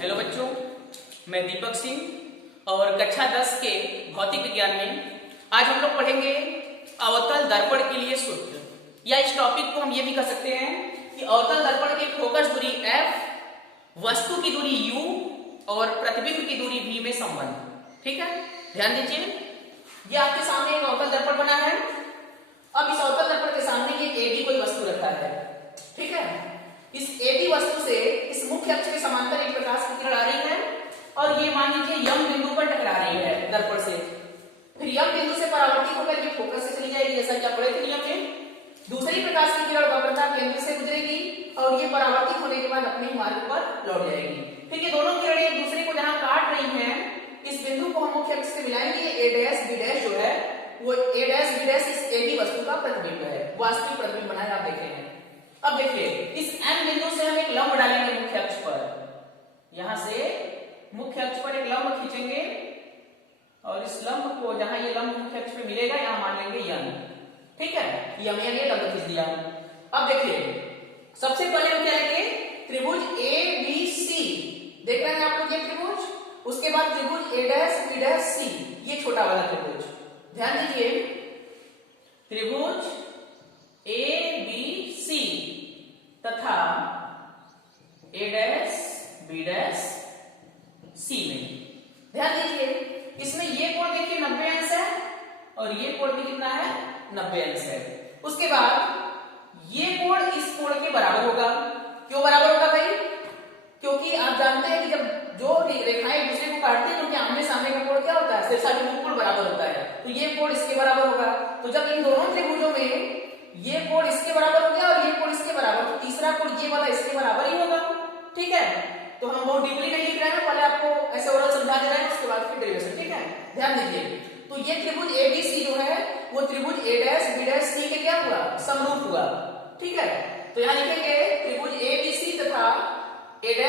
Hello बच्चों, मैं दीपक सिंह और कक्षा 10 के भौतिक विज्ञान में आज हम लोग पढ़ेंगे अवतल दर्पण के लिए सूत्र। या इस टॉपिक को हम ये भी कह सकते हैं कि अवतल दर्पण की फोकस दूरी f, वस्तु की दूरी u और प्रतिबिंब की दूरी v में संबंध। ठीक है, ध्यान दीजिए, ये आपके सामने एक अवतल दर्पण बना है। अब इस अवतल दर्पण के सामने ये AB कोई वस्तु रखा है। ठीक है, इस AB वस्तु से इस मुख्य अक्ष के समांतर एक प्रकाश की किरण आ रही है और ये मान लीजिए यम बिंदु पर टकरा रही है दर्पण से। फिर यम बिंदु से परावर्तित होकर ये फोकस से चली जाएगी, जैसा कि आप पढ़े थे नियम में। दूसरी प्रकाश की किरण वक्रता केंद्र से गुजरेगी और ये परावर्तित होने के बाद अपने मार्ग पर लौट जाएगी। फिर ये दोनों किरणें एक दूसरे को जहां काट रही हैं, इस बिंदु को हम मुख्य अक्ष से मिलाएंगे। A' B' जो है वो A' B' इस AB वस्तु का प्रतिबिंब है, वास्तविक प्रतिबिंब बना है, आप देख रहे हैं। अब देखिए, इस M बिंदु से हम एक लंब डालेंगे मुख्य अक्ष पर। यहां से मुख्य अक्ष पर एक लंब खींचेंगे और इस लंब को जहां ये लंब मुख्य अक्ष पे मिलेगा यहां मान लेंगे यम। ठीक है, यम ये लंब खींच दिया। अब देखिए, सबसे पहले हम क्या लेंगे, त्रिभुज ABC। देख रहे हैं आप लोग ये त्रिभुज, उसके बाद त्रिभुज A' B' C, ये छोटा वाला त्रिभुज। ध्यान दीजिए, त्रिभुज ABC तथा A' B' C में ध्यान दीजिए, इसमें ये कोण देखिए 90 अंश है और ये कोण भी कितना है, 90 अंश है। उसके बाद ये कोण इस कोण के बराबर होगा। क्यों बराबर होगा भाई? क्योंकि आप जानते हैं कि जब जो रेखाएं एक दूसरे को काटती हैं तो क्या आमने सामने का कोण क्या होता है, शीर्षाभिमुख कोण बराबर होता है। तो ये कोण इसके बराबर होगा। तो जब इन दोनों त्रिभुजों में ये कोण इसके बराबर हो गया और ये कोण इसके बराबर, तो तीसरा कोण ये वाला इसके बराबर ही होगा। ठीक है, तो हम बहुत डीपली नहीं लिख रहे हैं, पहले आपको ऐसे ओरल समझा दे रहे हैं, उसके बाद फिर डेरिवेशन। ठीक है, ध्यान दीजिए, तो ये त्रिभुज ABC जो है वो त्रिभुज A' B' C के क्या हुआ, समरूप हुआ। ठीक है, तो यहां लिखेंगे त्रिभुज ABC तथा A' B'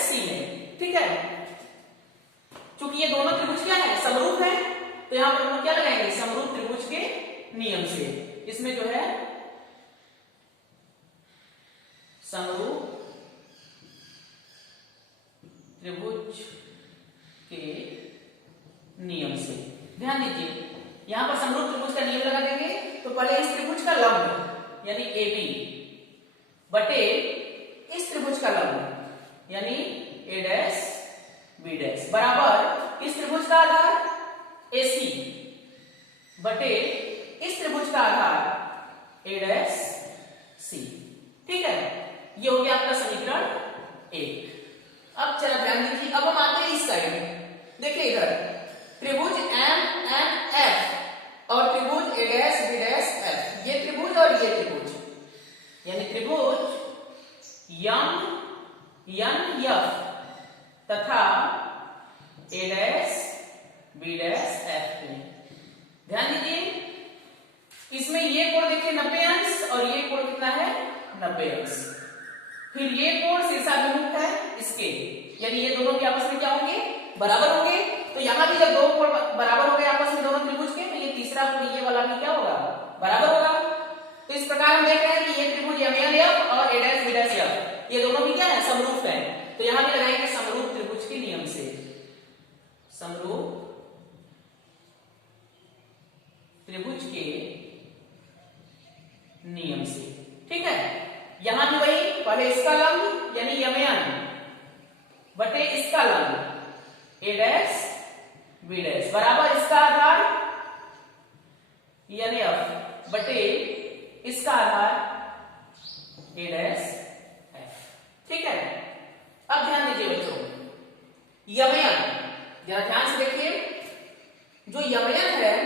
C में। ठीक है, चूंकि ये दोनों त्रिभुज क्या है, समरूप है, तो यहां पर हम क्या लगाएंगे, समरूप त्रिभुज के नियम से। इसमें जो है समरूप त्रिभुज के नियम से। ध्यान दीजिए, यहां पर समरूप त्रिभुज का नियम लगा देंगे। तो पहले इस त्रिभुज का लंब यानी AB बटे इस त्रिभुज का लंब यानी A' B' बराबर इस त्रिभुज का आधार AC बटे इस त्रिभुज का आधार A' C। ठीक है, ये हो गया आपका समीकरण 1। अब चला ध्यान दीजिए, अब हम आते हैं इस साइड। देखिए इधर त्रिभुज MNF और त्रिभुज A' B' F, ये त्रिभुज और ये त्रिभुज यानी त्रिभुज MNF तथा A' B' F में। ध्यान दीजिए, इसमें ये कोण देखिए 90 अंश और ये कोण कितना है, 90 अंश। फिर ये कोण शीर्षाभिमुख है इसके, यानी ये दोनों के आपस में क्या होंगे, बराबर होंगे। तो यहां भी जब दो कोण बराबर हो गए आपस में दोनों त्रिभुज के, तो ये तीसरा कोण ये वाला भी क्या होगा, बराबर होगा। तो इस प्रकार हम देख रहे हैं कि ये त्रिभुज MNF और A' B' F ये दोनों भी क्या है, समरूप है। तो यहां भी लगाएंगे समरूप त्रिभुज के नियम से, समरूप त्रिभुज के नियम से। ठीक है, यहां भी वही, पहले इसका लंब यानी MN बटे इसका लंब A' B' बराबर इसका आधार यानी F बटे इसका आधार A' F। ठीक है, अब ध्यान दीजिए बच्चों, MN जरा ध्यान से देखिए, जो MN है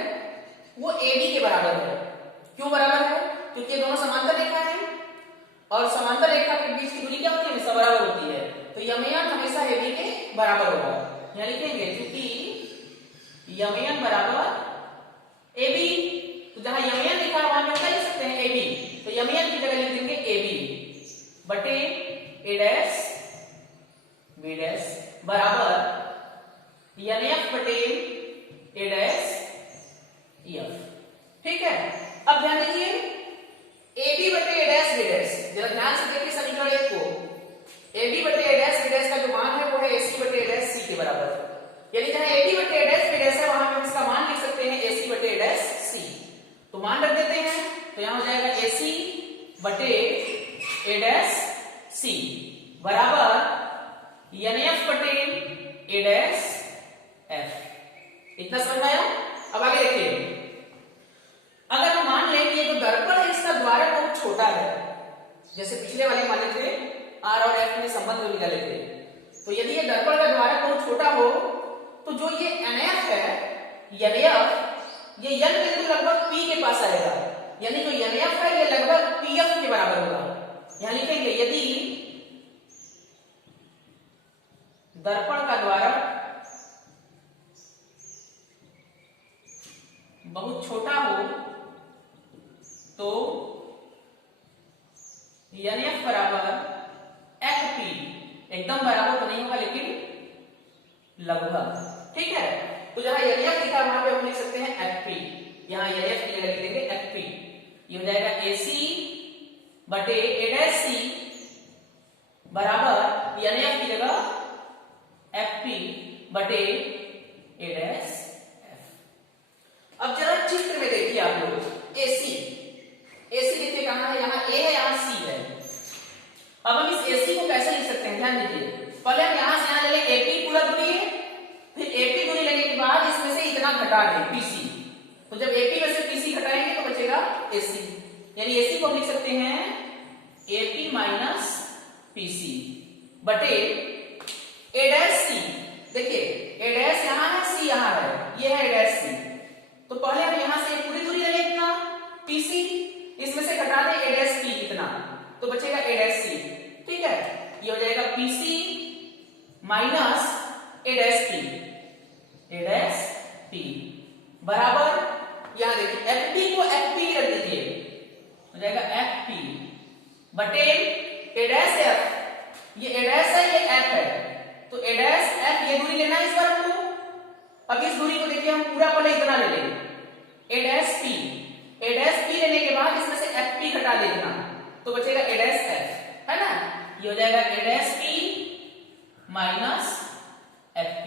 वो AB के बराबर है। क्यों बराबर है? क्योंकि ये दोनों समांतर रेखा है और समांतर रेखा के बीच की दूरी क्या होती है, हमेशा बराबर होती है। तो MN हमेशा AB के बराबर होगा। यहां लिखेंगे क्योंकि MN बराबर AB, तो जहां MN लिखा है वहां पे क्या लिख सकते हैं, AB। तो MN की जगह लिख देंगे AB बटे A' B' बराबर NF बटे A' F। ठीक है, अब ध्यान दीजिए, AB बटे A' B' जरा ध्यान से देखिए समीकरण 1 को। AB बटे A' B' का जो मान है वो है AC ए डैश सी बराबर NF बटे ए डैश एफ। इतना समझ में आया? अब आगे देखिए, अगर हम मान लें कि ये जो दर्पण है इसका द्वारक बहुत छोटा है, जैसे पिछले वाले माने थे आर और एफ में संबंध जो निकाले थे, तो यदि ये दर्पण का द्वारक बहुत छोटा हो तो जो ये NF है, NF ये n बिंदु लगभग P के पास आएगा, यानी जो NF है ये लगभग PF के बराबर होगा। यहां लिखेंगे यदि दर्पण का द्वारक बहुत छोटा हो तो NF बराबर FP, एकदम बराबर तो नहीं होगा लेकिन लगभग, ठीक है। तो जहां NF लिखा वहां पे हम लिख सकते हैं FP, यहां NF की जगह लिख देंगे FP। ये हो जाएगा AC बटे ए डैश सी बराबर NF की जगह FP बटे ए डैश एफ। अब जरा चित्र में देखिए आप लोग, AC देखिए कहां है, यहां A है यहां C है। अब हम इस AC को कैसे लिख सकते हैं, ध्यान दीजिए। पहले हम यहां से यहां ले लें, AP पूरा दूरी है, फिर AP दूरी लेने के बाद इसमें से इतना घटा दें PC, तो जब AP में से PC घटाएंगे तो बचेगा AC, यानी AC को हम लिख सकते हैं AP माइनस PC बटे ए डैश सी। देखिए ए डैश यहां है, C यहां है, ये है ए डैश सी, तो पहले हम यहां से पूरी दूरी ले लें इतना PC, इसमें से घटा दें ए डैश P इतना, तो बचेगा ए डैश सी, ठीक है। ये हो जाएगा PC माइनस ए डैश P बराबर, यहां देखिए FP को FP रख दीजिए, हो जाएगा FP बटे ए डैश F, ये ए डैश है ये F है, तो ए डैश F ये दूरी लेना है इस बार को। अब इस दूरी को देखिए हम पूरा पहले इतना ले लेंगे ए डैश P लेने के बाद इसमें से FP घटा देना, तो बचेगा ए डैश F, है ना। ये हो जाएगा ए डैश P माइनस FP।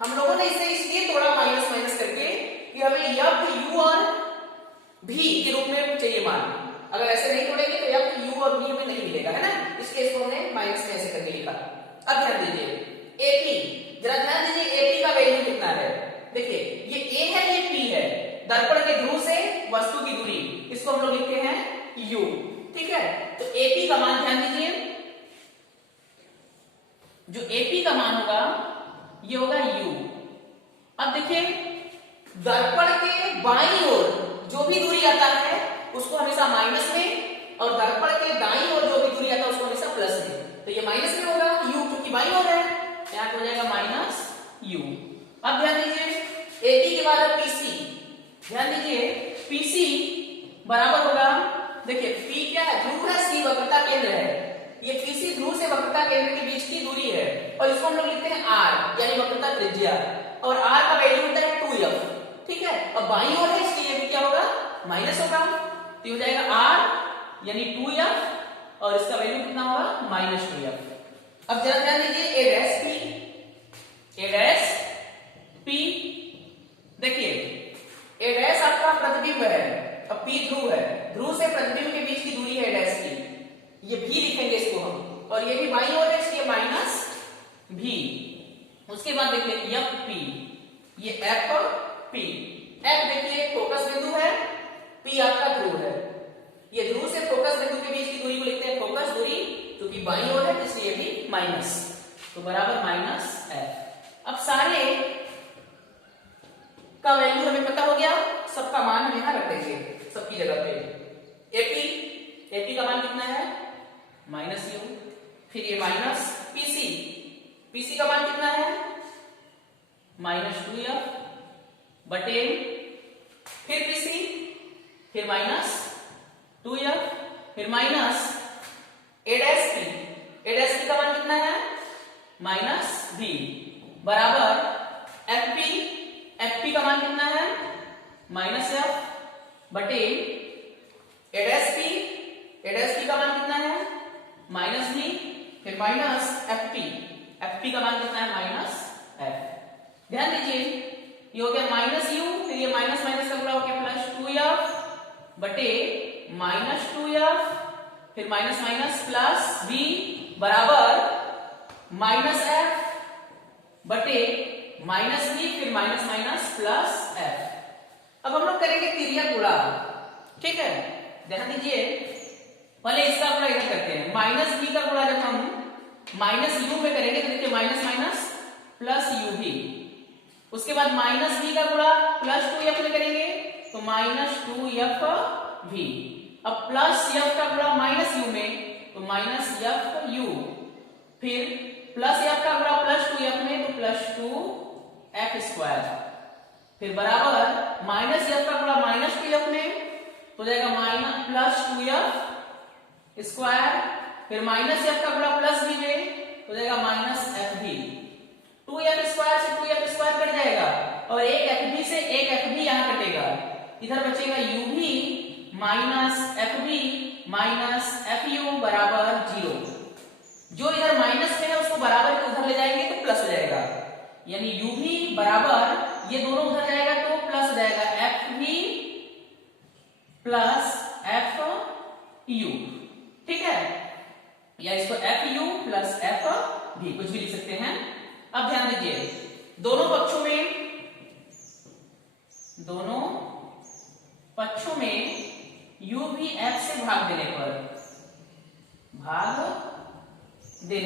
हम लोगों ने इसे इसलिए थोड़ा माइनस माइनस करके कि हमें F U और V के रूप में चाहिए मान, अगर ऐसे नहीं तोड़ेंगे तो F U और V हमें नहीं मिलेगा, है ना, इसलिए इसको हमने माइनस में ऐसे करके लिखा। अब ध्यान दीजिए AP, जरा ध्यान दीजिए AP का वैल्यू कितना है। देखिए ये A है ये P है, दर्पण के ध्रुव से वस्तु की दूरी, इसको हम लोग लिखते हैं U, ठीक है। तो AP का मान ध्यान दीजिए, जो AP का मान होगा ये होगा U। अब देखिए दर्पण के बाईं ओर जो भी दूरी आता है उसको हमेशा माइनस में, और दर्पण के दाईं ओर जो भी दूरी आता है उसको हमेशा प्लस में, तो ये माइनस में होगा U क्योंकि बाईं ओर है, यहां हो जाएगा माइनस U। अब ध्यान दीजिए AP के बाद PC, ध्यान दीजिए PC बराबर होगा, देखिए P क्या है, ध्रुव है, C वक्रता केंद्र है, ये PC ध्रुव से वक्रता केंद्र के बीच की दूरी है, और इसको हम लोग लिखते हैं R यानी वक्रता त्रिज्या, और R का वैल्यू होता है 2F, ठीक है। अब बाईं ओर है इसलिए भी क्या होगा, माइनस होगा, तो हो जाएगा R यानी 2F और इसका वैल्यू कितना होगा माइनस 2F। अब जरा ध्यान दीजिए ए डैश P, देखिए ए डैश आपका प्रतिबिंब है, अब P ध्रुव है, ध्रुव से प्रतिबिंब के बीच की दूरी है डैश की, ये भी लिखेंगे इसको हम, और ये भी बाईं ओर है इसलिए माइनस भी। उसके बाद देखिए FP, ये FP, F देखिए फोकस बिंदु है, P आपका ध्रुव है, ये ध्रुव से फोकस बिंदु के बीच की दूरी को लिखते हैं फोकस दूरी, क्योंकि बाईं ओर है इसलिए भी माइनस, तो बराबर माइनस F। अब सारे का वैल्यू हमें पता हो गया, सबका मान हम यहां रख देंगे सबकी जगह पे। AP का मान कितना है माइनस U, फिर ये माइनस PC का मान कितना है माइनस 2F बटे, फिर PC, फिर माइनस 2F, फिर माइनस ए डैश P का मान कितना है माइनस V बराबर FP का मान कितना है माइनस F बटे ए डैश P का मान कितना है माइनस V, फिर माइनस FP का मान कितना है माइनस F। ध्यान दीजिए ये हो गया माइनस U, फिर ये माइनस माइनस का पूरा हो गया प्लस 2F बटे माइनस 2F फिर माइनस माइनस प्लस v बराबर माइनस एफ बटे माइनस v, फिर माइनस माइनस प्लस एफ। अब हम लोग करेंगे तिर्यक गुणा, ठीक है, ध्यान दीजिए। पहले इसका गुणा इधर करते हैं, माइनस v का गुणा जब हम माइनस u में करेंगे तो देखिए माइनस माइनस प्लस u भी, उसके बाद माइनस v का गुणा प्लस 2f में करेंगे तो माइनस 2f v, अब प्लस f का गुणा माइनस u में तो माइनस f u, फिर प्लस f का गुणा प्लस 2f में तो प्लस 2f स्क्वायर, फिर बराबर माइनस f का गुणा माइनस 2f में तो जाएगा माइनस प्लस 2f स्क्वायर, फिर माइनस f का गुणा प्लस v में तो जाएगा minus f v, 2f square से 2f स्क्वायर कट जाएगा और एक fb से एक fb यहाँ कटेगा, इधर बचेगा uv minus fb minus fu बराबर 0। जो इधर माइनस में है उसको बराबर के उधर ले जाएंगे तो प्लस हो जाएगा, यानी uv बराबर ये दोनों उधर जाएगा तो प्लस हो जाएगा fv प्लस fu, ठीक है, या इसको fu प्लस fv कुछ भी लिख सकते हैं। अब ध्यान दीजिए, दोनों पक्षों में u भी f से भाग देने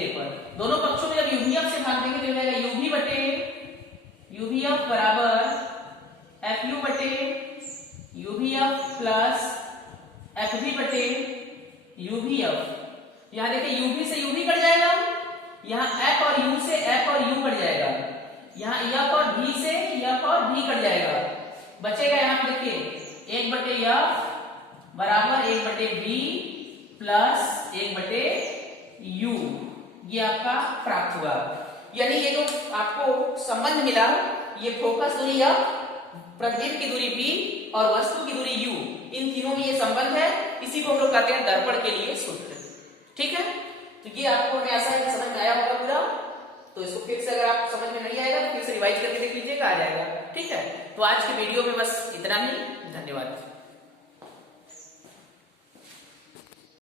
पर दोनों पक्षों में जब u भी f से भाग देंगे तो जाएगा u भी बटे u भी f बराबर fu बटे u भी f प्लस fv बटे u भी f। यहाँ देखिए u भी से u भी कट जाएगा, यहाँ f और u से f और u कट जाएगा, यहाँ f और v से f और v कट जाएगा, बचेगा यहाँ पे देखिए 1 बटे f बराबर 1 बटे v प्लस 1 बटे u, ये आपका प्राप्त हुआ। यानी ये जो आपको संबंध मिला, ये फोकस दूरी f, प्रतिबिंब की दूरी v और वस्तु की दूरी u, इन तीनों में ये संबंध है, इसी को हम लोग कहते हैं दर्पण के लिए सूत्र, ठीक है। तो ये आपको हमें आशा है कि समझ में आया होगा पूरा, तो इसको फिर से अगर आप समझ में नहीं आएगा तो फिर से रिवाइज करके देख लीजिएगा, आ जाएगा, ठीक है। तो आज के वीडियो में बस इतना ही, धन्यवाद।